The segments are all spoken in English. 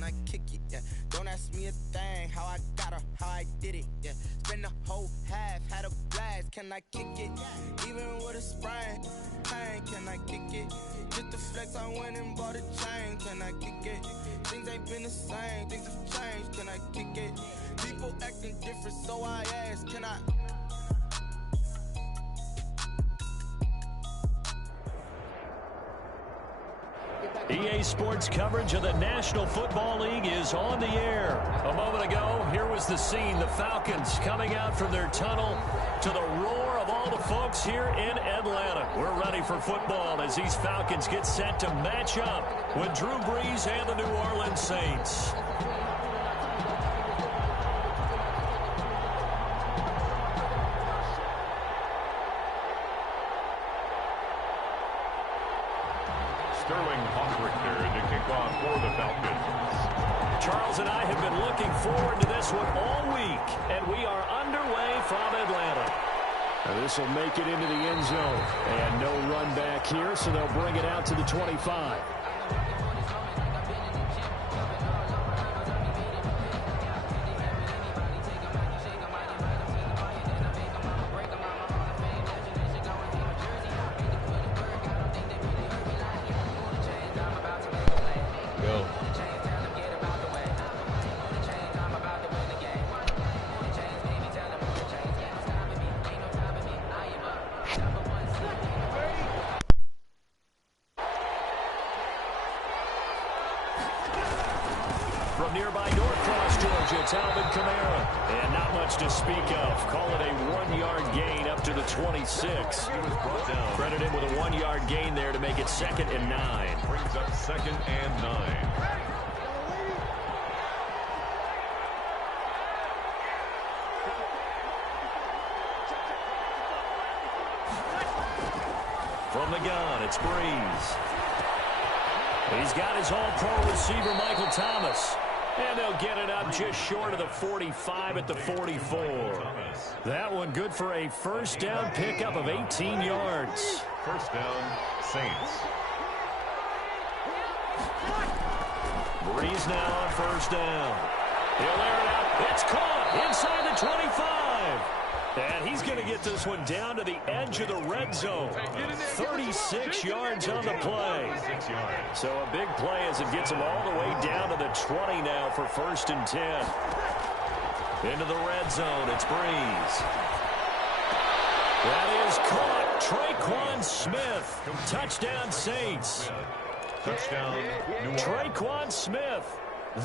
when I kick it, yeah. Don't ask me a thing, how I got her, how I did it, yeah. Spend the whole half, had a blast, can I kick it? Even with a sprain, pain, can I kick it? Just to flex, I went and bought a chain, can I kick it? Things ain't been the same, things have changed, can I kick it? People acting different, so I ask, can I? EA Sports coverage of the National Football League is on the air. A moment ago, here was the scene. The Falcons coming out from their tunnel to the roar of all the folks here in Atlanta. We're ready for football as these Falcons get set to match up with Drew Brees and the New Orleans Saints. Sterling Hockrichter to kick off for the Falcons. Charles and I have been looking forward to this one all week, and we are underway from Atlanta. This will make it into the end zone. And no run back here, so they'll bring it out to the 25. From nearby Norcross, Georgia, it's Alvin Kamara. And not much to speak of. Call it a 1-yard gain up to the 26. He was brought down. Credit him with a 1-yard gain there to make it 2nd and 9. Brings up 2nd and 9. From the gun, it's Brees. He's got his all-pro receiver, Michael Thomas. And they'll get it up just short of the 45 at the 44. That one good for a first down pickup of 18 yards. First down, Saints. Brees now on first down. He'll air it out. It's caught inside the 25. And he's going to get this one down to the edge of the red zone. 36 yards on the play. So a big play as it gets him all the way down to the 20 now for 1st and 10. Into the red zone, it's Brees. That is caught. Traquan Smith. Touchdown Saints. Touchdown, New Orleans. Traquan Smith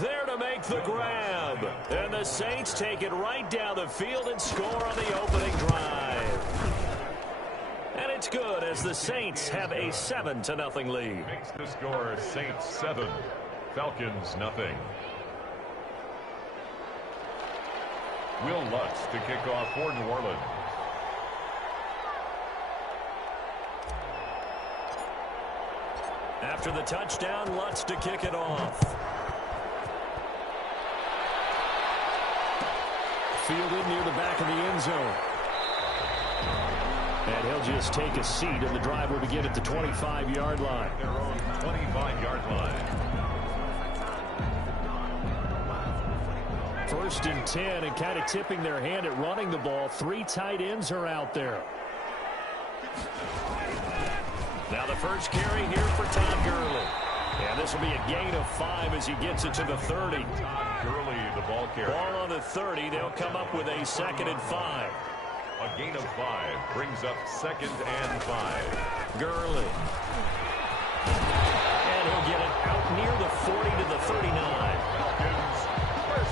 there to make the grab. And the Saints take it right down the field and score on the opening drive. And it's good as the Saints have a 7-0 lead. Makes the score Saints 7, Falcons nothing. Will Lutz to kick off for New Orleans. After the touchdown, Lutz to kick it off. Fielded near the back of the end zone. And he'll just take a seat, and the drive will begin at the 25-yard line. Their own 25-yard line. 1st and 10, and kind of tipping their hand at running the ball. 3 tight ends are out there. Now the first carry here for Todd Gurley. And this will be a gain of 5 as he gets it to the 30. Todd Gurley, the ball carrier. Ball on the 30. They'll come up with a 2nd and 5. A gain of 5 brings up 2nd and 5. Gurley. And he'll get it out near the 40 to the 39.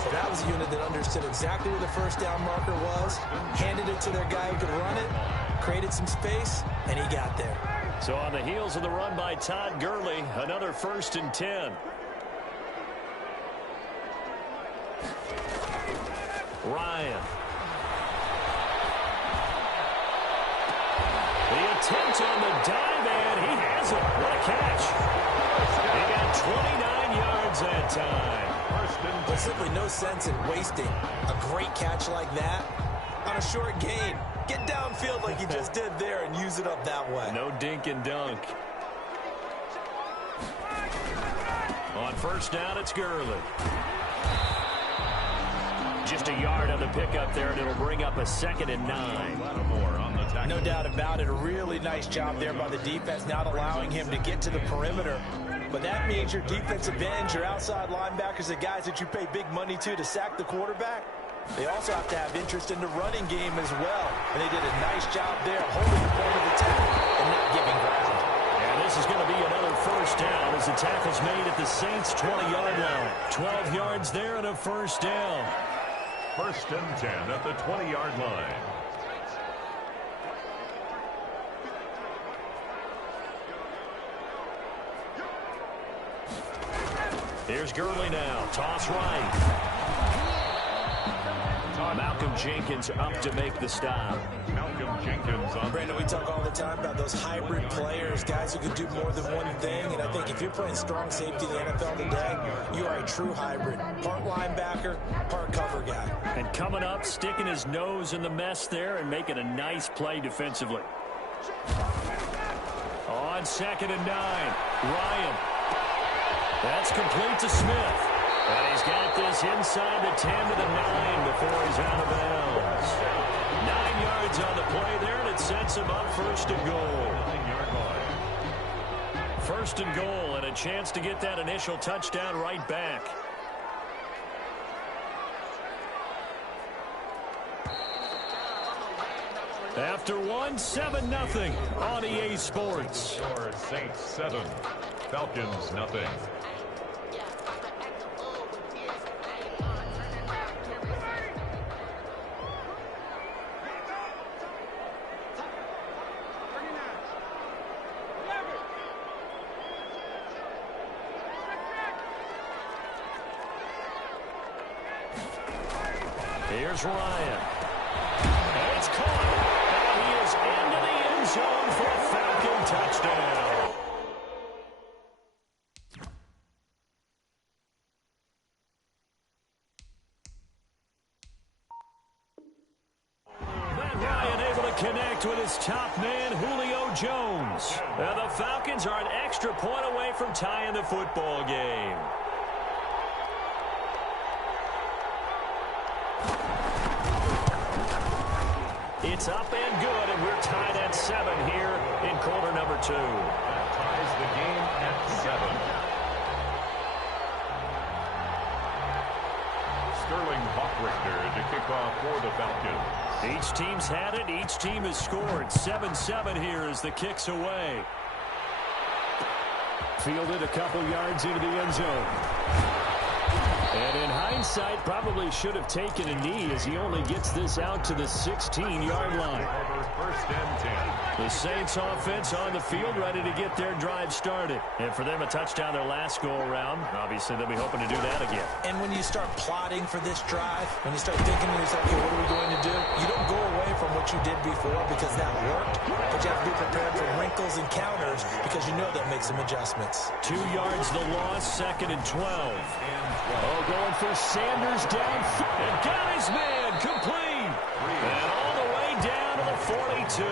So that was a unit that understood exactly where the first down marker was, handed it to their guy who could run it, created some space, and he got there. So on the heels of the run by Todd Gurley, another 1st and 10. Ryan. The attempt on the dive, and he has it. What a catch. He got 29 yards that time. There's simply no sense in wasting a great catch like that on a short gain. Get downfield like you just did there and use it up that way. No dink and dunk. On first down, it's Gurley. Just a yard on the pickup there, and it'll bring up a 2nd and 9. Lattimore on the tackle. No doubt about it. A really nice job there by the defense, not allowing him to get to the perimeter. But that means your defensive ends, your outside linebackers, the guys that you pay big money to sack the quarterback, they also have to have interest in the running game as well. And they did a nice job there holding the point of attack and not giving ground. And this is going to be another first down as the tackle's made at the Saints' 20-yard line. 12 yards there and a first down. 1st and 10 at the 20-yard line. Here's Gurley now. Toss right. Malcolm Jenkins up to make the stop. Malcolm Jenkins on. Brandon, we talk all the time about those hybrid players, guys who can do more than one thing. And I think if you're playing strong safety in the NFL today, you are a true hybrid. Part linebacker, part cover guy. And coming up, sticking his nose in the mess there and making a nice play defensively. On 2nd and 9, Ryan. That's complete to Smith. And he's got this inside the 10 to the 9 before he's out of bounds. 9 yards on the play there, and it sets him up 1st and goal. 9-yard line. 1st and goal, and a chance to get that initial touchdown right back. After one, 7-0 on EA Sports. Score Saints 7, Falcons nothing. Here's Ryan. And it's caught. And he is into the end zone for a Falcon touchdown. Matt Ryan able to connect with his top man, Julio Jones. And the Falcons are an extra point away from tying the football game. It's up and good, and we're tied at 7 here in quarter number 2. That ties the game at 7. Sterling Hockrichter to kick off for the Falcons. Each team's had it. Each team has scored. 7-7 here as the kick's away. Fielded a couple yards into the end zone. And in hindsight, probably should have taken a knee as he only gets this out to the 16-yard line. 1st and 10. The Saints offense on the field ready to get their drive started. And for them, a touchdown their last go-around. Obviously, they'll be hoping to do that again. And when you start plotting for this drive, when you start thinking to yourself, okay, what are we going to do? You don't go away from what you did before because that worked. But you have to be prepared for wrinkles and counters because you know they'll make some adjustments. 2 yards the loss, 2nd and 12. Oh, going for Sanders down. And got his man complete. And all the way down to the 42.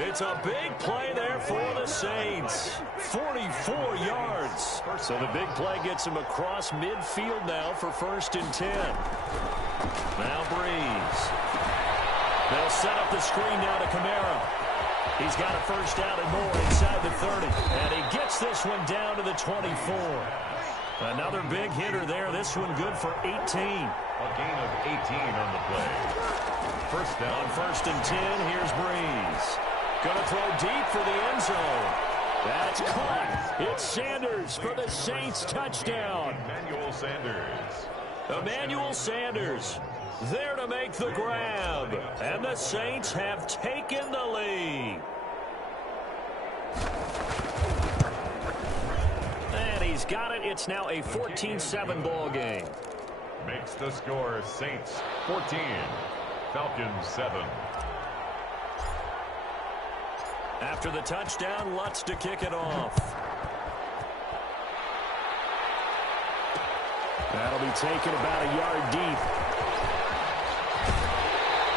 It's a big play there for the Saints. 44 yards. So the big play gets him across midfield now for 1st and 10. Now Breeze. They'll set up the screen now to Kamara. He's got a first down and more inside the 30. And he gets this one down to the 24. Another big hitter there. This one good for 18. A gain of 18 on the play. First down. On 1st and 10, here's Breeze. Going to throw deep for the end zone. That's caught. It's Sanders for the Saints touchdown. Emmanuel Sanders. Emmanuel Sanders there to make the grab. And the Saints have taken the lead. And he's got it. It's now a 14-7 ball game. Makes the score Saints 14, Falcons 7. After the touchdown, Lutz to kick it off. That'll be taken about a yard deep.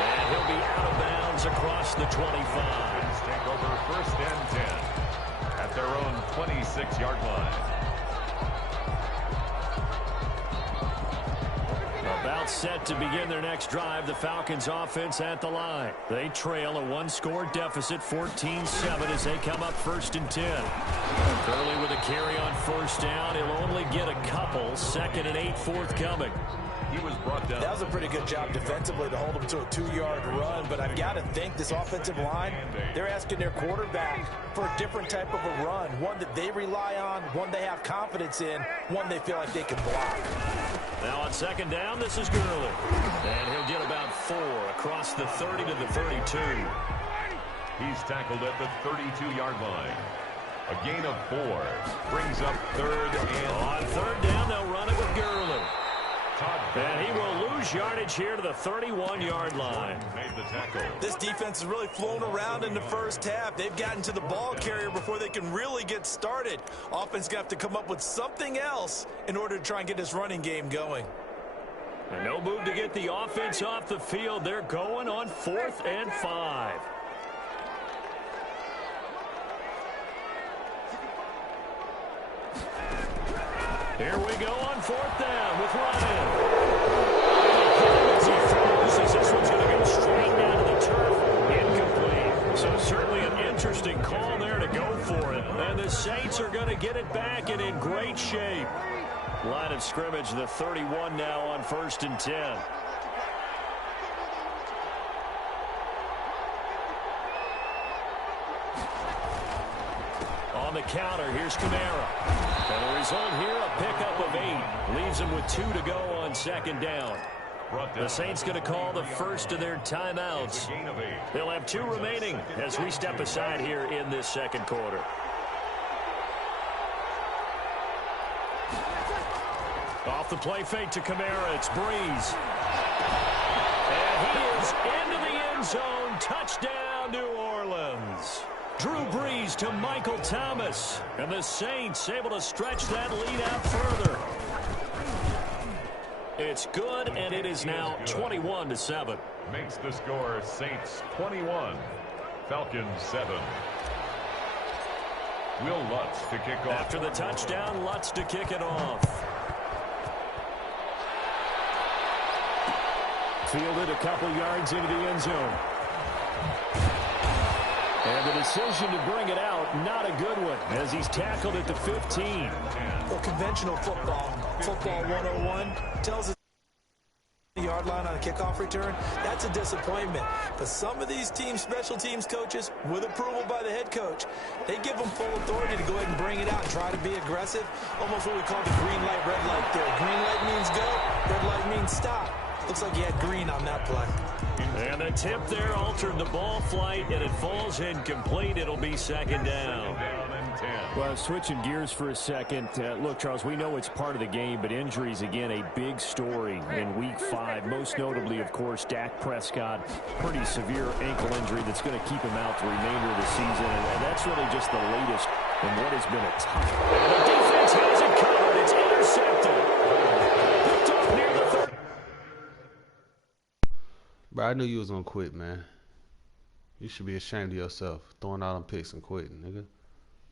And he'll be out of bounds across the 25. Take over 1st and 10 at their own 26-yard line. Now it's set to begin their next drive. The Falcons offense at the line. They trail a one-score deficit, 14-7, as they come up 1st and 10. Gurley with a carry on 1st down. He'll only get a couple. 2nd and 8 forthcoming. He was brought down. That was a pretty good job defensively to hold him to a 2-yard run, but I've got to think this offensive line, they're asking their quarterback for a different type of a run, one that they rely on, one they have confidence in, one they feel like they can block. Now on 2nd down, this is Gurley. And he'll get about 4 across the 30 to the 32. He's tackled at the 32-yard line. A gain of 4 brings up 3rd and... On 3rd down, they'll run it with Gurley. And he will lose yardage here to the 31-yard line. Made the tackle. This defense has really flown around in the first half. They've gotten to the ball carrier before they can really get started. Offense going to have to come up with something else in order to try and get this running game going. And no move to get the offense off the field. They're going on 4th and 5. Here we go on 4th down with Ryan. As he throws, as this one's going to go straight down to the turf. Incomplete. So certainly an interesting call there to go for it. And the Saints are going to get it back and in great shape. Line of scrimmage, the 31 now on 1st and 10. On the counter, here's Kamara. And the result here, a pickup of 8. Leaves them with 2 to go on 2nd down. The Saints going to call the first of their timeouts. They'll have 2 remaining as we step aside here in this 2nd quarter. Off the play fake to Kamara, it's Breeze. And he is into the end zone. Touchdown, New Orleans. Drew Brees to Michael Thomas. And the Saints able to stretch that lead out further. It's good, and it is now 21-7. Makes the score Saints 21, Falcons 7. Will Lutz to kick off. After the touchdown, Lutz to kick it off. Fielded a couple yards into the end zone. And the decision to bring it out, not a good one, as he's tackled at the 15. Well, conventional football 101, tells us the yard line on a kickoff return. That's a disappointment. But some of these teams, special teams coaches, with approval by the head coach, they give them full authority to go ahead and bring it out and try to be aggressive. Almost what we call the green light, red light there. Green light means go, red light means stop. Looks like he had green on that play. And the tip there altered the ball flight, and it falls incomplete. It'll be 2nd down. Well, switching gears for a second. Look, Charles, we know it's part of the game, but injuries, again, a big story in Week 5. Most notably, of course, Dak Prescott. Pretty severe ankle injury that's going to keep him out the remainder of the season. And that's really just the latest in what has been a tough. And the defense has it covered. It's intercepted. Picked off near the 30. Bro, I knew you was gonna quit, man. You should be ashamed of yourself, throwing all them picks and quitting, nigga.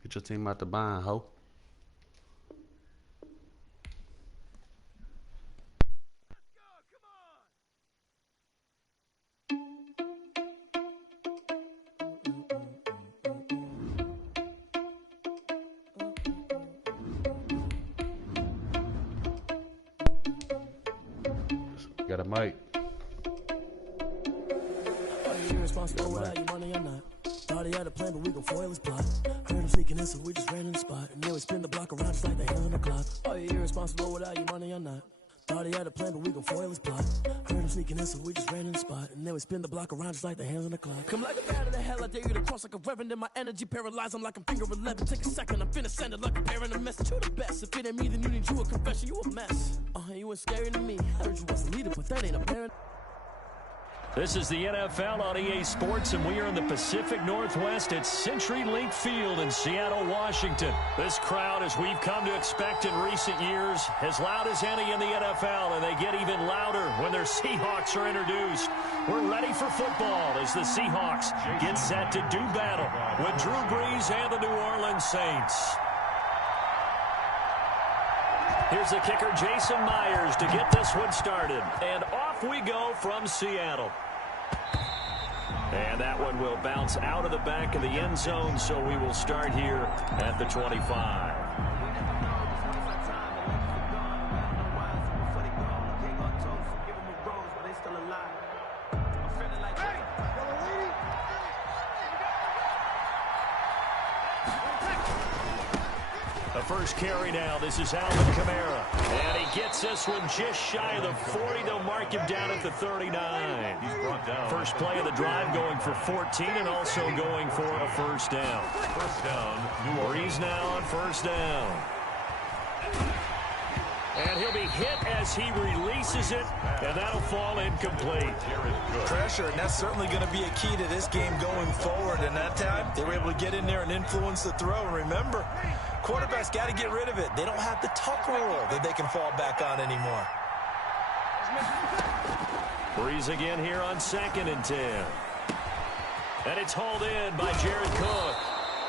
Get your team out the bind, ho. Got a mic. Responsible without your money or not. Thought he had a plan, but we gon' foil his plot. Heard him sneaking in, so we just ran in the spot. And then we spin the block around just like the hands on the clock. Are you irresponsible without your money or not? Thought he had a plan, but we gon' foil his plot. Heard him sneaking in, so we just ran in the spot. And then we spin the block around just like the hands on the clock. Come like a bat of the hell, I dare you to cross like a reverend. In my energy paralyzed, I'm like I'm finger 11. Take a second, I'm finna send it like a parent a message to the best. If it ain't me, then you need you a confession, you a mess. You ain't scary to me. Heard you was a leader, but that ain't apparent. This is the NFL on EA Sports, and we are in the Pacific Northwest at CenturyLink Field in Seattle, Washington. This crowd, as we've come to expect in recent years, as loud as any in the NFL, and they get even louder when their Seahawks are introduced. We're ready for football as the Seahawks get set to do battle with Drew Brees and the New Orleans Saints. Here's the kicker, Jason Myers, to get this one started. And off we go from Seattle. And that one will bounce out of the back of the end zone, so we will start here at the 25. First carry now. This is Alvin Kamara. And he gets this one just shy of the 40. They'll mark him down at the 39. He's brought down. First play of the drive going for 14 and also going for a first down. First down, New Orleans. Brees now on first down. And he'll be hit as he releases it, and that'll fall incomplete. Pressure, and that's certainly going to be a key to this game going forward. And that time, they were able to get in there and influence the throw. And remember, quarterbacks got to get rid of it. They don't have the tuck rule that they can fall back on anymore. Brees again here on 2nd and 10. And it's hauled in by Jared Cook.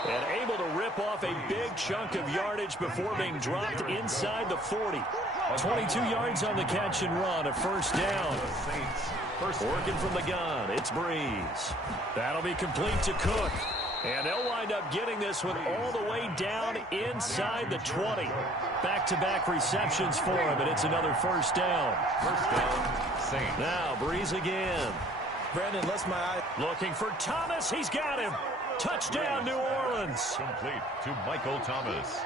And able to rip off a big chunk of yardage before being dropped inside the 40. 22 yards on the catch and run, a first down. Working from the gun, it's Brees. That'll be complete to Cook. And they'll wind up getting this one all the way down inside the 20. Back-to-back receptions for him, and it's another first down. First down, Saints. Now Brees again. Brandon, unless my eye... Looking for Thomas, he's got him. Touchdown, New Orleans. Complete to Michael Thomas.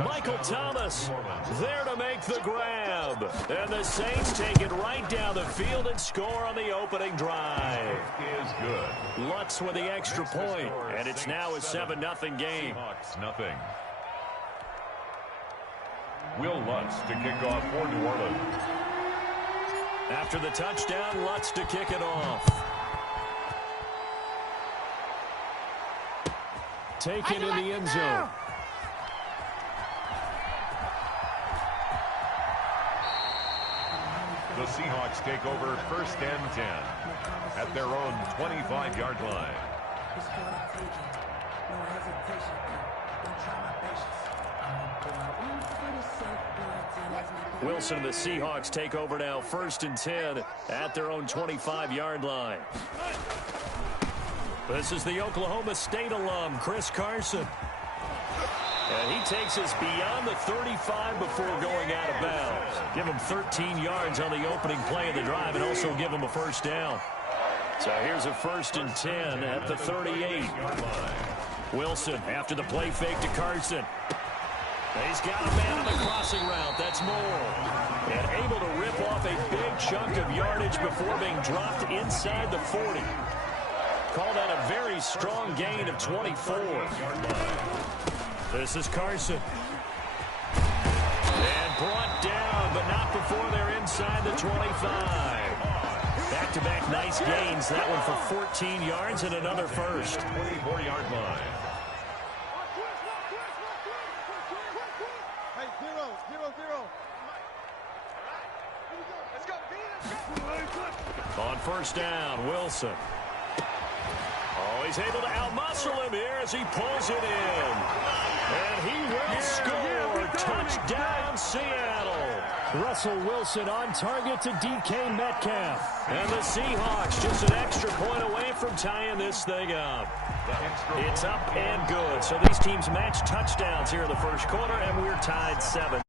Michael Thomas there to make the grab. And the Saints take it right down the field and score on the opening drive. Is good. Lutz with the extra point, and it's now a 7-0 game. Seahawks, nothing. Will Lutz to kick off for New Orleans. After the touchdown, Lutz to kick it off. Taken in the end zone. The Seahawks take over 1st and 10 at their own 25-yard line. Wilson and the Seahawks take over now 1st and 10 at their own 25-yard line. This is the Oklahoma State alum, Chris Carson. And he takes us beyond the 35 before going out of bounds. Give him 13 yards on the opening play of the drive and also give him a first down. So here's a 1st and 10 at the 38. Wilson after the play fake to Carson. And he's got a man on the crossing route. That's Moore. And able to rip off a big chunk of yardage before being dropped inside the 40. Call that a very strong gain of 24. This is Carson. And brought down, but not before they're inside the 25. Back-to-back nice gains. That one for 14 yards and another first. 24-yard line. Hey, 0-0-0. Let's go. On first down, Wilson. Oh, he's able to outmuscle him here as he pulls it in. And he will score. Touchdown, Seattle. Russell Wilson on target to DK Metcalf. And the Seahawks just an extra point away from tying this thing up. It's up and good. So these teams match touchdowns here in the first quarter, and we're tied 7.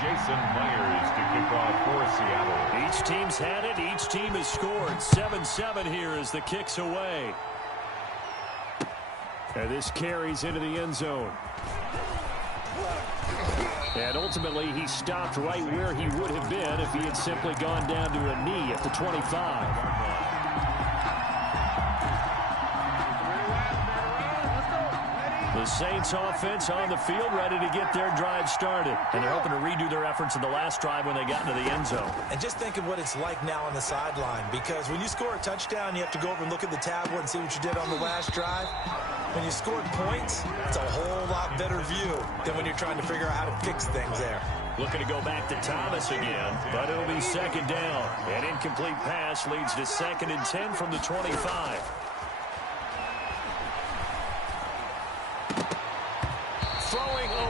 Jason Myers to kick off for Seattle. Each team's had it. Each team has scored. 7-7 here as the kick's away. And this carries into the end zone. And ultimately, he stopped right where he would have been if he had simply gone down to a knee at the 25. The Saints offense on the field ready to get their drive started. And they're hoping to redo their efforts in the last drive when they got into the end zone. And just think of what it's like now on the sideline, because when you score a touchdown, you have to go over and look at the tablet and see what you did on the last drive. When you scored points, it's a whole lot better view than when you're trying to figure out how to fix things there. Looking to go back to Thomas again, but it'll be 2nd down. An incomplete pass leads to 2nd and 10 from the 25.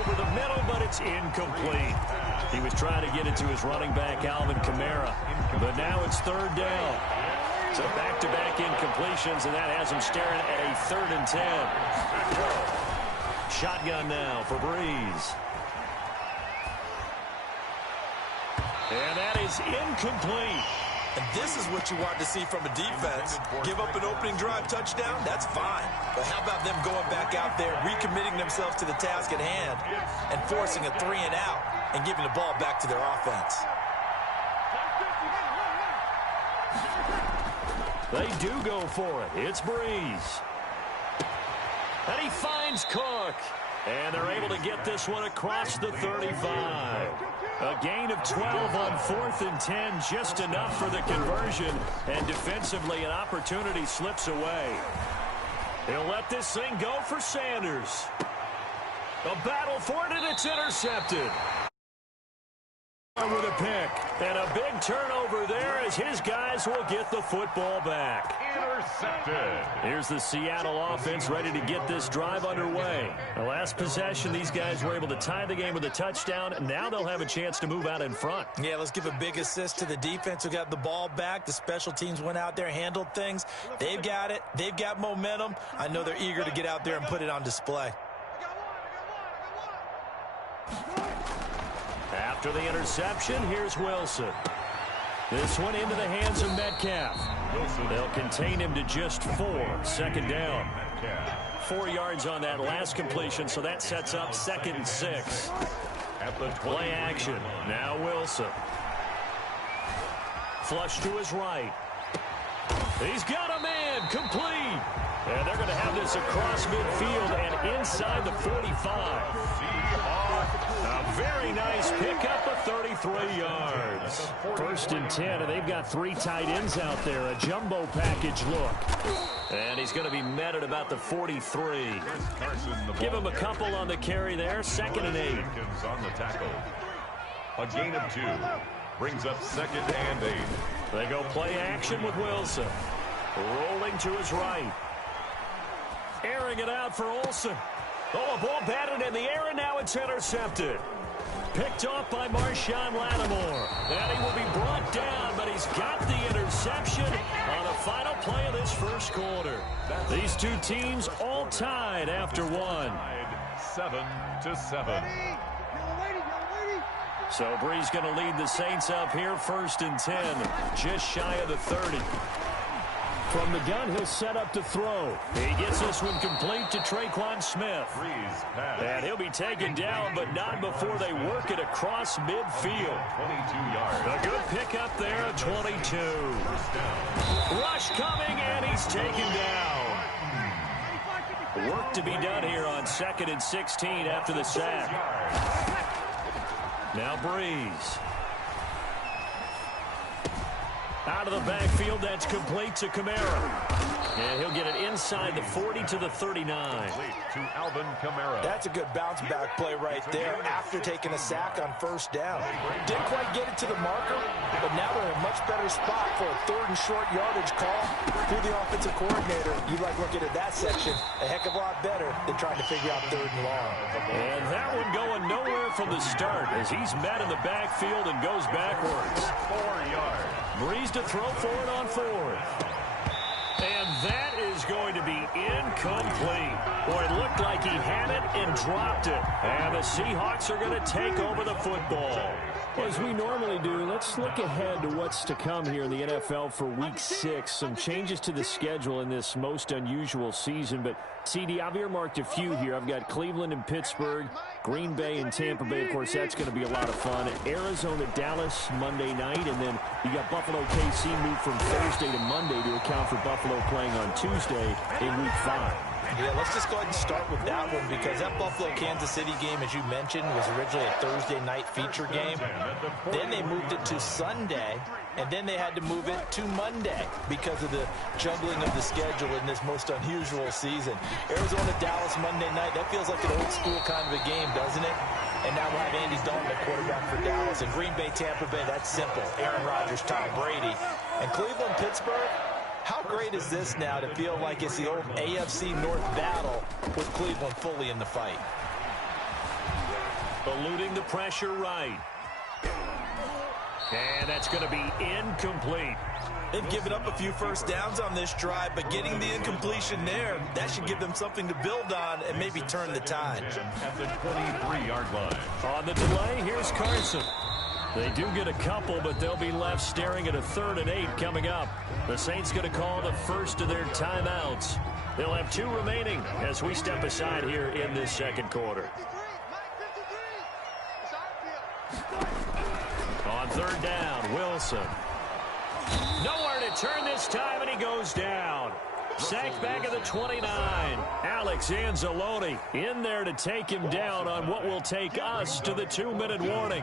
over the middle, but it's incomplete. He was trying to get it to his running back, Alvin Kamara, but now it's third down. So back-to-back incompletions, and that has him staring at a 3rd and 10. Shotgun now for Breeze. And that is incomplete. And this is what you want to see from a defense. Give up an opening drive touchdown, that's fine. But how about them going back out there, recommitting themselves to the task at hand, and forcing a 3 and out, and giving the ball back to their offense. They do go for it. It's Breeze. And he finds Cook. And they're able to get this one across the 35. A gain of 12 on 4th and 10, just enough for the conversion. And defensively, an opportunity slips away. He'll let this thing go for Sanders. A battle for it, and it's intercepted. With a pick, and a big turnover there as his guys will get the football back. Intercepted. Here's the Seattle offense ready to get this drive underway. The last possession, these guys were able to tie the game with a touchdown. Now they'll have a chance to move out in front. Yeah, let's give a big assist to the defense who got the ball back. The special teams went out there, handled things. They've got it. They've got momentum. I know they're eager to get out there and put it on display. After the interception, here's Wilson. This one into the hands of Metcalf. They'll contain him to just 4. 2nd down. 4 yards on that last completion, so that sets up 2nd and 6. At the Play action. Now Wilson. Flush to his right. He's got a man. Complete. And they're going to have this across midfield and inside the 45. A very nice pickup of 33 yards. 1st and 10, and they've got 3 tight ends out there. A jumbo package look. And he's going to be met at about the 43. Give him a couple on the carry there. 2nd and 8. On the tackle. A gain of 2. Brings up 2nd and 8. They go play action with Wilson. Rolling to his right. Airing it out for Olsen. Oh, a ball batted in the air, and now it's intercepted. Picked off by Marshawn Lattimore. And he will be brought down, but he's got the interception on the final play of this first quarter. These two teams all tied after 1. 7-7. So Breeze going to lead the Saints up here, 1st and 10, just shy of the 30. From the gun, he'll set up to throw. He gets this one complete to Traquan Smith. And he'll be taken down, but not before they work it across midfield. 22 yards. A good pickup there at 22. Rush coming, and he's taken down. Work to be done here on 2nd and 16 after the sack. Now Breeze. Out of the backfield, that's complete to Kamara. And he'll get it inside the 40 to the 39. To Alvin Kamara. That's a good bounce-back play right there after taking a sack on 1st down. Didn't quite get it to the marker, but now they're in a much better spot for a 3rd and short yardage call. Through the offensive coordinator, you like looking at that section a heck of a lot better than trying to figure out 3rd and long. And that one going nowhere from the start as he's met in the backfield and goes backwards. 4 yards. Breeze to throw for it on 4th. And that is going to be incomplete. Boy, it looked like he had it and dropped it. And the Seahawks are going to take over the football. Well, as we normally do, let's look ahead to what's to come here in the NFL for Week 6. Some changes to the schedule in this most unusual season. But, CD, I've earmarked a few here. I've got Cleveland and Pittsburgh, Green Bay and Tampa Bay. Of course, that's going to be a lot of fun. Arizona, Dallas, Monday night. And then you got Buffalo, KC moved from Thursday to Monday to account for Buffalo playing on Tuesday in Week 5. Yeah, let's just go ahead and start with that one because that Buffalo-Kansas City game, as you mentioned, was originally a Thursday night feature game. Then they moved it to Sunday, and then they had to move it to Monday because of the juggling of the schedule in this most unusual season. Arizona-Dallas Monday night, that feels like an old-school kind of a game, doesn't it? And now we'll have Andy Dalton at quarterback for Dallas. And Green Bay, Tampa Bay, that's simple. Aaron Rodgers, Tom Brady. And Cleveland, Pittsburgh, how great is this now to feel like it's the old AFC North battle with Cleveland fully in the fight? eluding the pressure right. And that's going to be incomplete. They've given up a few first downs on this drive, but getting the incompletion there, that should give them something to build on and maybe turn the tide. At the 23-yard line. On the delay, here's Carson. They do get a couple, but they'll be left staring at a 3rd and 8 coming up. The Saints going to call the first of their timeouts. They'll have 2 remaining as we step aside here in this second quarter. On 3rd down, Wilson. Nowhere to turn this time, and he goes down. Sacked back at the 29. Alex Anzalone in there to take him down on what will take us to the 2-minute warning.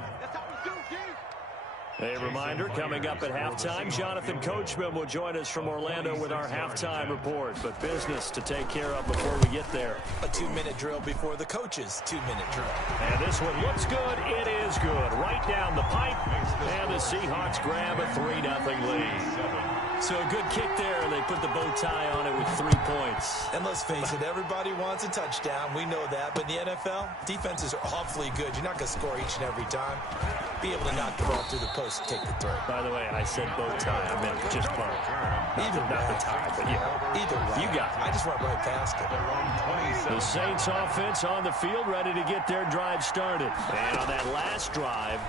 A reminder, coming up at halftime, Jonathan Coachman will join us from Orlando with our halftime report. But business to take care of before we get there. A 2-minute drill before the coach's 2-minute drill. And this one looks good. It is good. Right down the pipe. And the Seahawks grab a 3-0 lead. So a good kick there. They put the bow tie on it with 3 points. And let's face it, everybody wants a touchdown. We know that. But in the NFL, defenses are awfully good. You're not going to score each and every time. Be able to knock the ball through the post and take the throw. By the way, I said bow tie. I meant just bow. Either not the tie, but yeah. Either way. You got it. I just went right past it. The Saints offense on the field, ready to get their drive started. And on that last drive,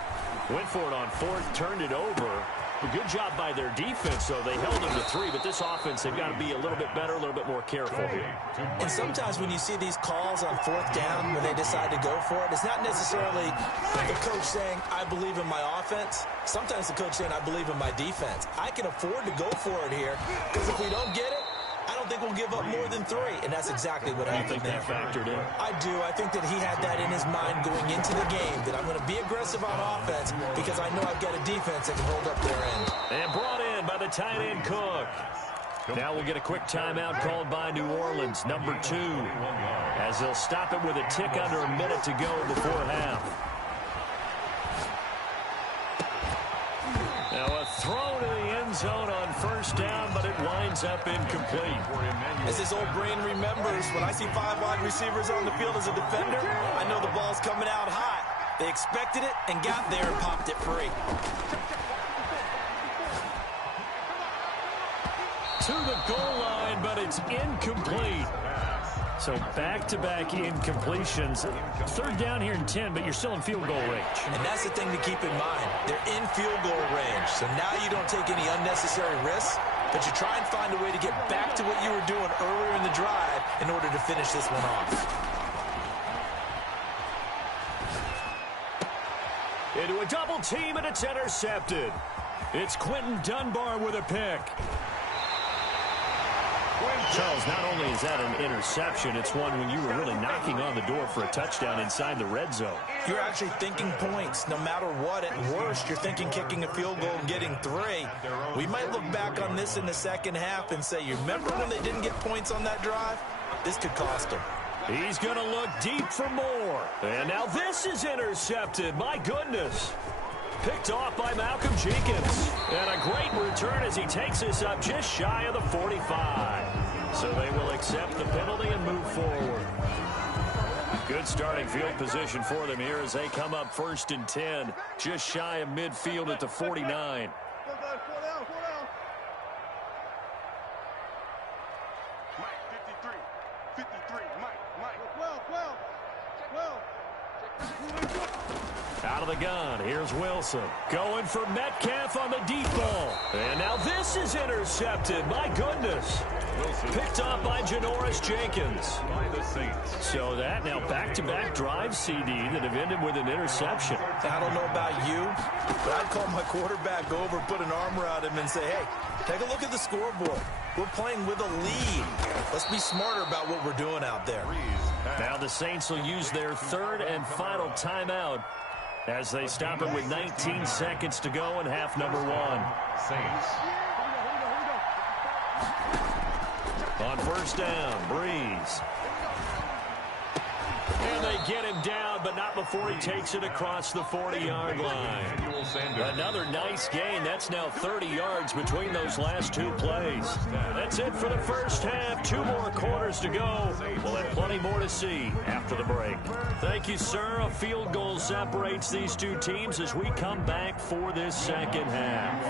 went for it on 4th, turned it over. A good job by their defense, though. They held them to 3, but this offense, they've got to be a little bit better, a little bit more careful here. And sometimes when you see these calls on 4th down, when they decide to go for it, it's not necessarily the coach saying, I believe in my offense. Sometimes the coach saying, I believe in my defense. I can afford to go for it here, because if we don't get it, I don't think we'll give up more than 3, and that's exactly what happened there. You think that factored in? I do. I think that he had that in his mind going into the game, that I'm going to be aggressive on offense because I know I've got a defense that can hold up their end. And brought in by the tight end Cook. Now we'll get a quick timeout called by New Orleans, number 2, as they'll stop it with a tick under a minute to go before half. Now a throw to the end zone on 1st down, but it winds up incomplete. As his old brain remembers, when I see 5 wide receivers on the field as a defender, I know the ball's coming out hot. They expected it and got there and popped it free. To the goal line, but it's incomplete. So back-to-back incompletions. 3rd down here in 10, but you're still in field goal range. And that's the thing to keep in mind. They're in field goal range. So now you don't take any unnecessary risks, but you try and find a way to get back to what you were doing earlier in the drive in order to finish this one off. Into a double team, and it's intercepted. It's Quentin Dunbar with a pick. Charles, not only is that an interception, it's one when you were really knocking on the door for a touchdown inside the red zone. You're actually thinking points. No matter what, at worst, you're thinking kicking a field goal and getting 3. We might look back on this in the second half and say, you remember when they didn't get points on that drive? This could cost them. He's going to look deep for more. And now this is intercepted. My goodness. Picked off by Malcolm Jenkins. And a great return as he takes this up just shy of the 45. So they will accept the penalty and move forward. Good starting field position for them here as they come up 1st and 10. Just shy of midfield at the 49. Out of the gun, here's Wilson. Going for Metcalf on the deep ball. And now this is intercepted. My goodness. Picked off by Janoris Jenkins. By the Saints. So that now back-to-back drive CD that have ended with an interception. I don't know about you, but I'd call my quarterback over, put an arm around him, and say, hey, take a look at the scoreboard. We're playing with a lead. Let's be smarter about what we're doing out there. Now the Saints will use their 3rd and final timeout as they stop it with 19 seconds to go in half number 1. Saints. On 1st down, Breeze. And they get him down, but not before he takes it across the 40-yard line. Another nice gain. That's now 30 yards between those last two plays. That's it for the first half. 2 more quarters to go. We'll have plenty more to see after the break. Thank you, sir. A field goal separates these two teams as we come back for this second half.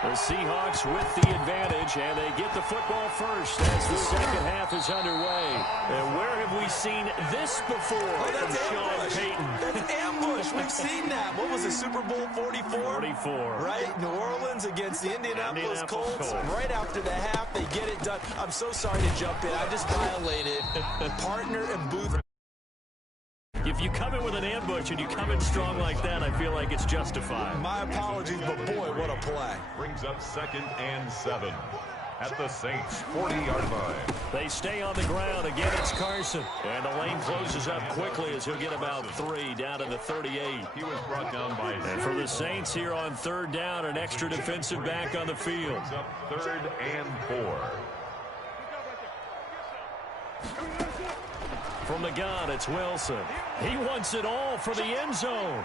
The Seahawks with the advantage, and they get the football first as the second half is underway. And where have we seen this before? Oh, that's Sean ambush. Payton? That's ambush. We've seen that. What was it, Super Bowl 44? 44. Right? New Orleans against the Indianapolis Colts. Right after the half, they get it done. I'm so sorry to jump in. I just violated partner and booth. If you come in with an ambush and you come in strong like that, I feel like it's justified. My apologies, but boy, what a play. Brings up 2nd and 7 at the Saints' 40-yard line. They stay on the ground. Again, it's Carson. And the lane closes up quickly as he'll get about 3 down to the 38. He was brought down by 0. And for the Saints here on 3rd down, an extra defensive back on the field. Brings up 3rd and 4. From the gun, it's Wilson. He wants it all for the end zone.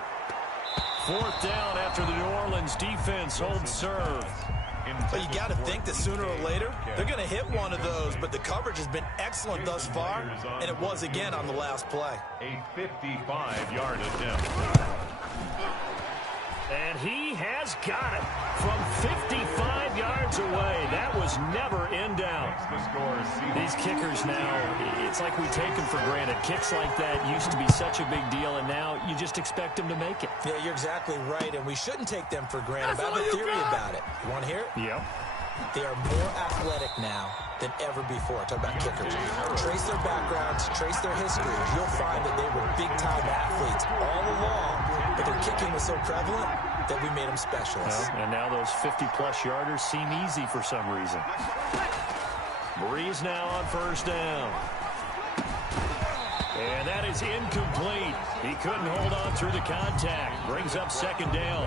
4th down after the New Orleans defense holds serve. But you got to think that sooner or later, they're going to hit one of those. But the coverage has been excellent thus far, and it was again on the last play. A 55-yard attempt. And he has got it from 55 yards away. That was never in doubt. These kickers now, it's like we take them for granted. Kicks like that used to be such a big deal, and now you just expect them to make it. Yeah, you're exactly right, and we shouldn't take them for granted. But I have a theory about it. You want to hear it? Yep. They are more athletic now than ever before. Talk about kickers. Trace their backgrounds, trace their histories. You'll find that they were big-time athletes all along, but their kicking was so prevalent that we made them specialists. Well, and now those 50-plus yarders seem easy for some reason. Breeze now on 1st down. And that is incomplete. He couldn't hold on through the contact. Brings up 2nd down.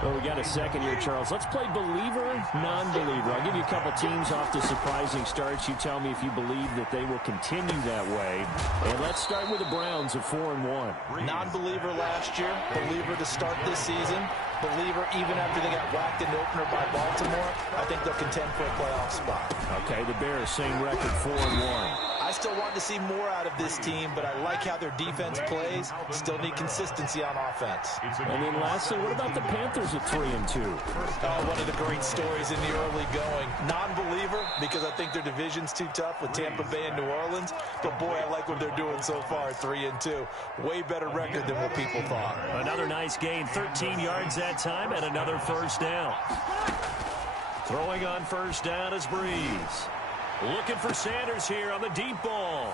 Well, we got a second here, Charles. Let's play believer, non-believer. I'll give you a couple teams off to surprising starts. You tell me if you believe that they will continue that way. And let's start with the Browns at 4-1. Non-believer last year, believer to start this season, believer even after they got whacked in the opener by Baltimore. I think they'll contend for a playoff spot. Okay, the Bears, same record, 4-1. I still want to see more out of this team, but I like how their defense plays. Still need consistency on offense. And then lastly, what about the Panthers at 3-2? One of the great stories in the early going. Non-believer, because I think their division's too tough with Tampa Bay and New Orleans. But boy, I like what they're doing so far, 3-2. Way better record than what people thought. Another nice gain, 13 yards that time, and another 1st down. Throwing on 1st down is Breeze. Looking for Sanders here on the deep ball.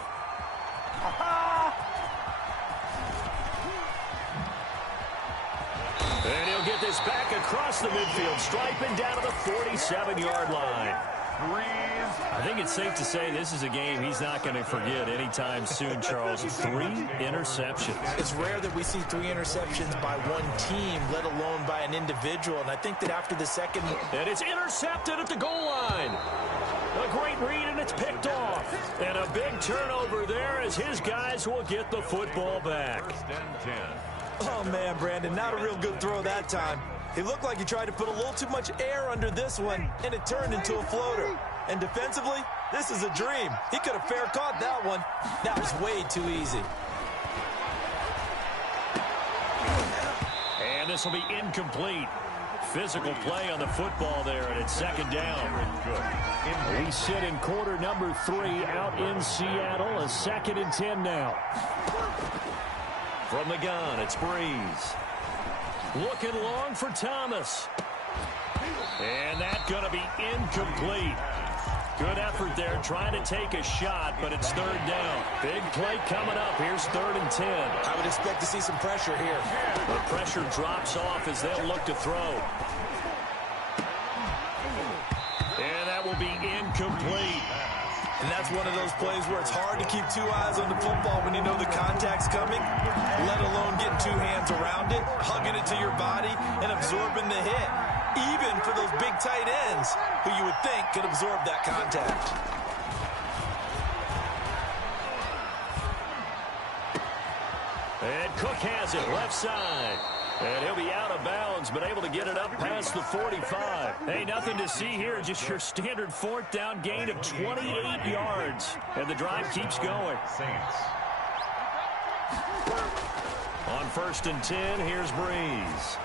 And he'll get this back across the midfield, striping down to the 47-yard line. I think it's safe to say this is a game he's not going to forget anytime soon, Charles. 3 interceptions. It's rare that we see 3 interceptions by one team, let alone by an individual. And I think that after the second... And it's intercepted at the goal line. A great read, and it's picked off. And a big turnover there as his guys will get the football back. Oh, man, Brandon, not a real good throw that time. It looked like he tried to put a little too much air under this one, and it turned into a floater. And defensively, this is a dream. He could have fair caught that one. That was way too easy. And this will be incomplete. Physical play on the football there, and it's 2nd down. We sit in quarter number 3 out in Seattle. A 2nd and 10 now. From the gun, it's Breeze. Looking long for Thomas. And that's going to be incomplete. Good effort there, trying to take a shot, but it's 3rd down. Big play coming up. Here's 3rd and 10. I would expect to see some pressure here. The pressure drops off as they'll look to throw. And that will be incomplete. And that's one of those plays where it's hard to keep 2 eyes on the football when you know the contact's coming, let alone getting 2 hands around it, hugging it to your body, and absorbing the hit. Even for those big tight ends who you would think could absorb that contact. Cook has it left side. And he'll be out of bounds, but able to get it up past the 45. Hey, nothing to see here. Just your standard fourth down gain of 28 yards. And the drive keeps going. Saints. On 1st and 10, here's Breeze.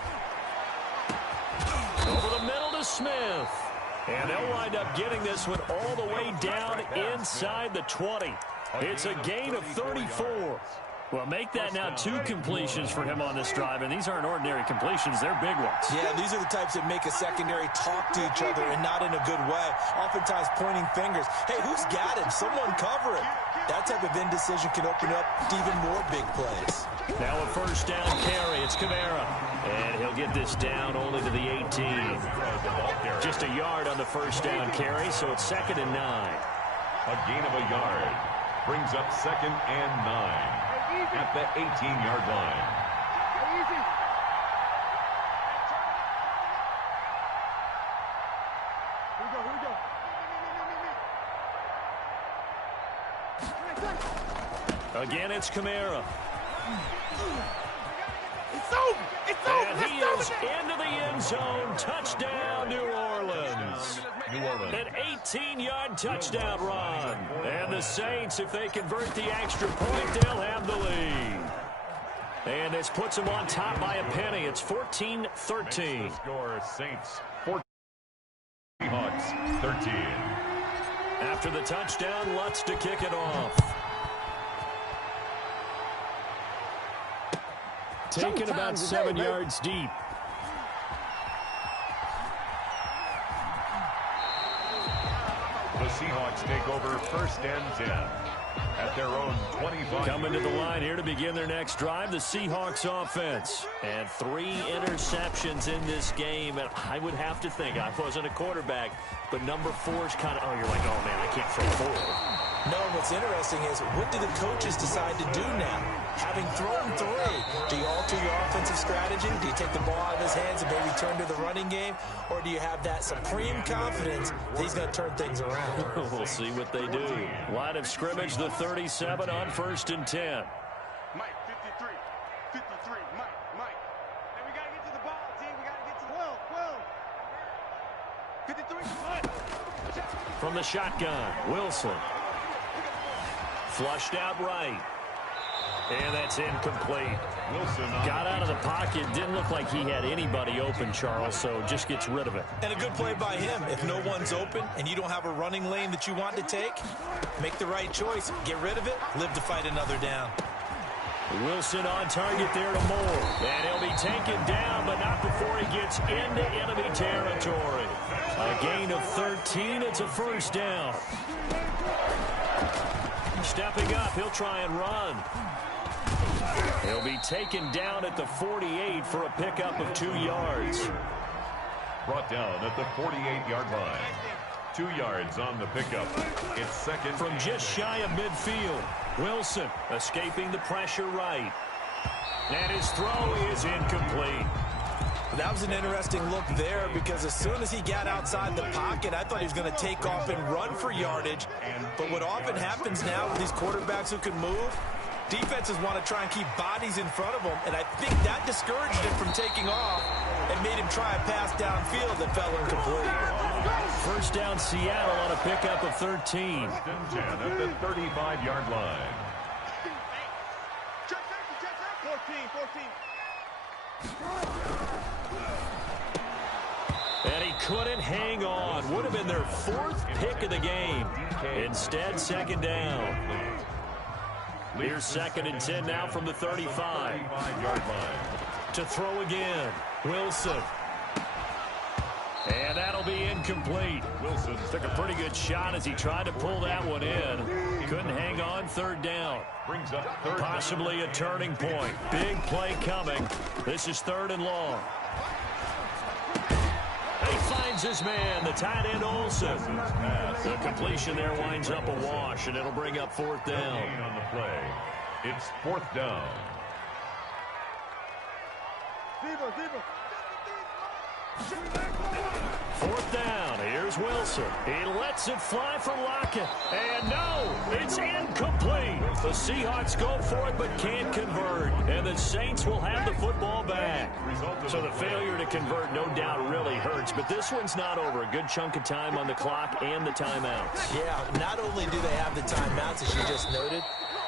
Over the middle to Smith. And they'll wind up getting this one all the way down inside the 20. It's a gain of 34. Well, make that now 2 completions for him on this drive, and these aren't ordinary completions. They're big ones. Yeah, these are the types that make a secondary talk to each other and not in a good way. Oftentimes pointing fingers. Hey, who's got him? Someone cover it. That type of indecision can open up to even more big plays. Now a 1st down carry. It's Kamara. And he'll get this down only to the 18. Just a yard on the 1st down carry, so it's 2nd and 9. A gain of a yard brings up 2nd and 9. At the 18-yard line. Again, it's Kamara. It's over! It's over! And he is into the end zone. Touchdown, New Orleans. An 18-yard touchdown run. And the Saints, if they convert the extra point, they'll have the lead. And this puts them on top by a penny. It's 14-13. Score Saints 14, Seahawks 13. After the touchdown, Lutz to kick it off. Taken about 7 yards deep. The Seahawks take over 1st and 10 at their own 25. Coming to the line here to begin their next drive, the Seahawks offense. And 3 interceptions in this game. And I would have to think, I wasn't a quarterback, but number 4 is kind of, oh, you're like, oh, man, I can't throw 4. No, what's interesting is, what do the coaches decide to do now? Having thrown 3, do you alter your offensive strategy? Do you take the ball out of his hands and maybe turn to the running game? Or do you have that supreme confidence that he's going to turn things around? We'll see what they do. Line of scrimmage, the 37 on 1st and 10. Mike, 53. 53. Mike. And we got to get to the ball, team. We got to get to 12. 53. From the shotgun, Wilson. Flushed out right. And that's incomplete. Wilson got out of the pocket. Didn't look like he had anybody open, Charles, so just gets rid of it. And a good play by him. If no one's open and you don't have a running lane that you want to take, make the right choice. Get rid of it. Live to fight another down. Wilson on target there to Moore. And he'll be taken down, but not before he gets into enemy territory. A gain of 13. It's a 1st down. Stepping up, he'll try and run. He'll be taken down at the 48 for a pickup of 2 yards. brought down at the 48-yard line. 2 yards on the pickup. It's 2nd. From just shy of midfield, Wilson escaping the pressure right. And his throw is incomplete. That was an interesting look there, because as soon as he got outside the pocket, I thought he was going to take off and run for yardage. But what often happens now with these quarterbacks who can move, defenses want to try and keep bodies in front of them, and I think that discouraged him from taking off and made him try a pass downfield that fell incomplete. First down, Seattle on a pickup of 13. 10 at the 35-yard line. 14. And he couldn't hang on. Would have been their 4th pick of the game. Instead, 2nd down. Here's 2nd and 10 now from the 35-yard line. To throw again, Wilson. And that'll be incomplete. Wilson took a pretty good shot as he tried to pull that one in. Couldn't hang on. 3rd down. Brings up 3rd. Possibly a turning point. Big play coming. This is 3rd and long. He finds his man, the tight end Olsen. The completion there winds up a wash, and it'll bring up 4th down. On the play. It's 4th down. Fourth down. Here's Wilson. He lets it fly for Lockett. And no, it's incomplete. The Seahawks go for it but can't convert, and the Saints will have the football back. So the failure to convert no doubt really hurts, but this one's not over. A good chunk of time on the clock and the timeouts. Yeah, not only do they have the timeouts, as you just noted,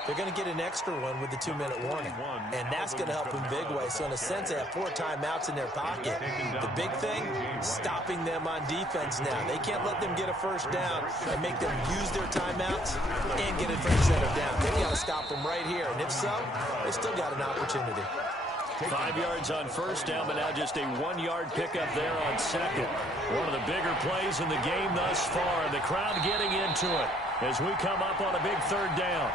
they're going to get an extra one with the 2-minute warning, and that's going to help in big way. So in a sense, they have 4 timeouts in their pocket. The big thing, stopping them on defense now. They can't let them get a first down and make them use their timeouts and get a first set of down. They got to stop them right here, and if so, they still got an opportunity. 5 yards on first down, but now just a 1-yard pickup there on second. One of the bigger plays in the game thus far. The crowd getting into it as we come up on a big 3rd down.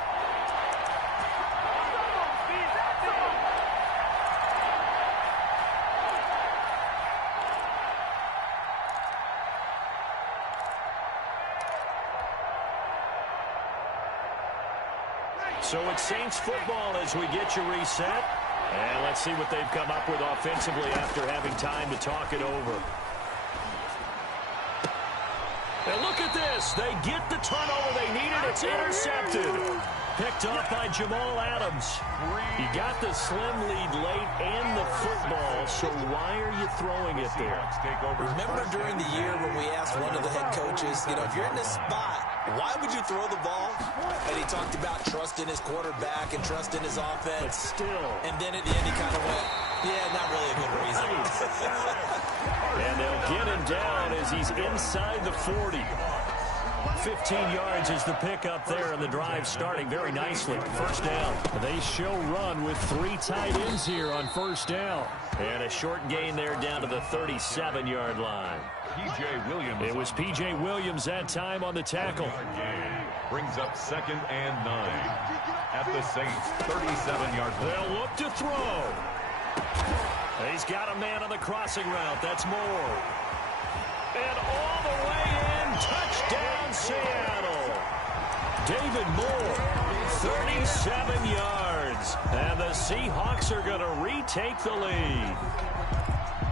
So it's Saints football as we get you reset. And let's see what they've come up with offensively after having time to talk it over. And look at this. They get the turnover they needed. It's intercepted. Picked off by Jamal Adams. You got the slim lead late and the football, so why are you throwing it there? Remember during the year when we asked one of the head coaches, if you're in this spot, why would you throw the ball? And he talked about trust in his quarterback and trust in his offense. But still. And then at the end he kind of went, yeah, not really a good reason. And they'll get him down as he's inside the 40. 15 yards is the pickup there, and the drive starting very nicely. First down. They show run with 3 tight ends here on first down. And a short gain there down to the 37-yard line. P.J. Williams. It was P.J. Williams that time on the tackle. Brings up 2nd and 9 at the Saints' 37-yard line. They'll look to throw. He's got a man on the crossing route. That's Moore. And all the way in. Touchdown, Seattle. David Moore, 37 yards. And the Seahawks are going to retake the lead.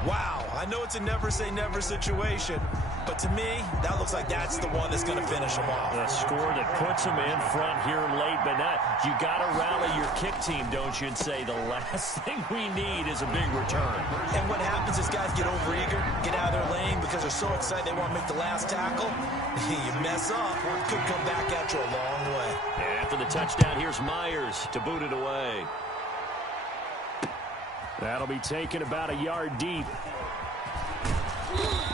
Wow, I know it's a never-say-never situation, but to me, that looks like that's the one that's going to finish them off. A score that puts them in front here late, but not. You got to rally your kick team, don't you, and say the last thing we need is a big return. And what happens is guys get overeager, get out of their lane because they're so excited they want to make the last tackle. You mess up, could come back at you a long way. And after the touchdown, here's Myers to boot it away. That'll be taken about a yard deep.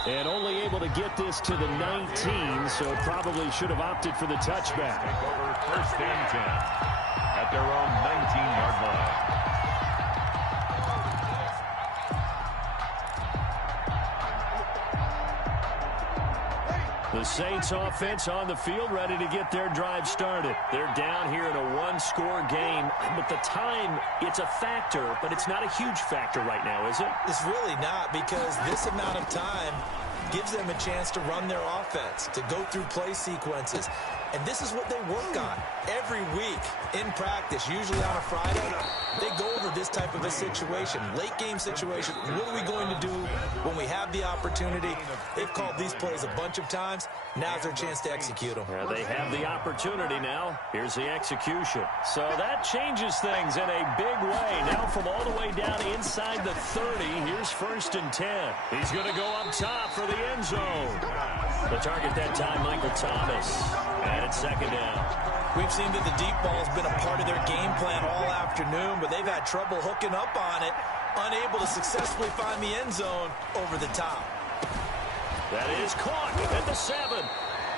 And only able to get this to the 19, so probably should have opted for the touchback. Take over 1st and 10 at their own 19-yard line. The Saints offense on the field ready to get their drive started. They're down here in a 1-score game, but the time, it's a factor, but it's not a huge factor right now, is it? It's really not, because this amount of time gives them a chance to run their offense, to go through play sequences. And this is what they work on every week in practice, usually on a Friday. They go over this type of a situation, late game situation. What are we going to do when we have the opportunity? They've called these plays a bunch of times. Now's their chance to execute them. Yeah, they have the opportunity now. Here's the execution. So that changes things in a big way. Now from all the way down inside the 30, here's 1st and 10. He's going to go up top for the end zone. The target that time, Michael Thomas. And it's 2nd down. We've seen that the deep ball has been a part of their game plan all afternoon, but they've had trouble hooking up on it, unable to successfully find the end zone over the top. That is caught at the 7.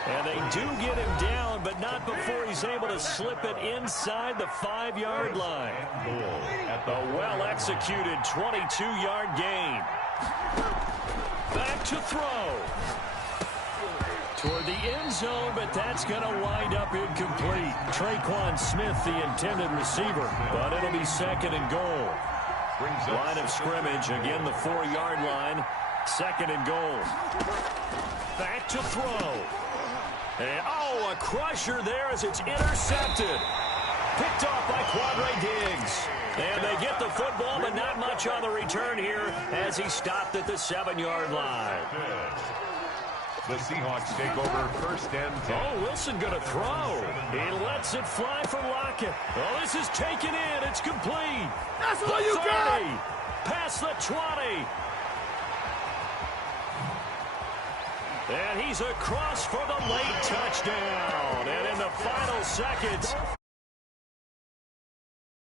And they do get him down, but not before he's able to slip it inside the 5-yard line. A well-executed 22-yard gain. Back to throw. Toward the end zone, but that's going to wind up incomplete. Traquan Smith, the intended receiver, but it'll be 2nd and goal. Line of scrimmage, again the 4-yard line. 2nd and goal. Back to throw. And, a crusher there as it's intercepted. Picked off by Quadre Diggs. And they get the football, but not much on the return here as he stopped at the 7-yard line. The Seahawks take over 1st and 10. Oh, Wilson going to throw. He lets it fly for Lockett. Oh, this is taken in. It's complete. That's all you got. Past the 20. And he's across for the late touchdown. And in the final seconds,